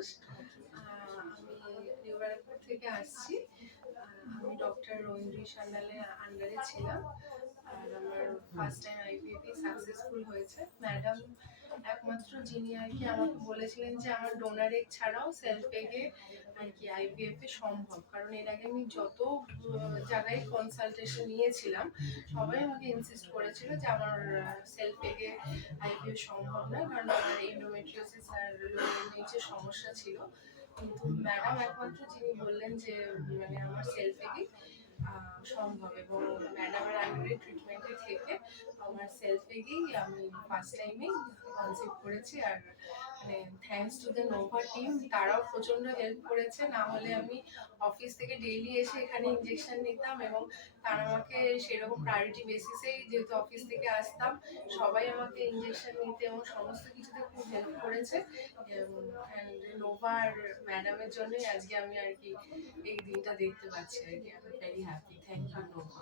ঘোষ। আমি নিউ ব্যারাকপুর থেকে আসছি। আমি ডক্টর রঞ্জু সান্যালের আন্ডারে ছিলাম। আর আমার ফার্স্ট টাইম আইভিএফ সাকসেসফুল হয়েছে। ম্যাডাম একমাত্র যিনি আর কি আমাকে বলেছিলেন যে আমার ডোনার এগ ছাড়াও সেলফ এগে আর কি আইভিএফ এ সম্ভব, কারণ এর আগে আমি যত জায়গায় কনসালটেশন নিয়েছিলাম সবাই আমাকে ইনসিস্ট করেছিল যে আমার সেলফ এগে আইভিএফ সম্ভব নয়, কারণ আমার এন্ডোমেট্রিওসিস আর লোয়ার নিচে সমস্যা ছিল। কিন্তু ম্যাডাম একমাত্র যিনি বললেন যে মানে আমার সেলফ এগে সম্ভব, এবং ম্যাডামের আন্ডারে ট্রিটমেন্টে থেকে আমার সেলফ এগেই আমি ফার্স্ট টাইমেই কনসিভ করেছি। আর মানে thanks to the Nova team, তারাও প্রচন্ড হেল্প করেছে। না হলে আমি অফিস থেকে ডেইলি এসে এখানে ইনজেকশন নিতাম, এবং তারা আমাকে সেরকম প্রায়োরিটি বেসিসেই যেহেতু অফিস থেকে আসতাম সবাই আমাকে ইনজেকশন নিতে এবং সমস্ত কিছুতে খুব হেল্প করেছে। নোভা আর ম্যাডামের জন্যই আজকে আমি আর কি এই দিনটা দেখতে পাচ্ছি আর কি। আমি very happy. Thank you Nova.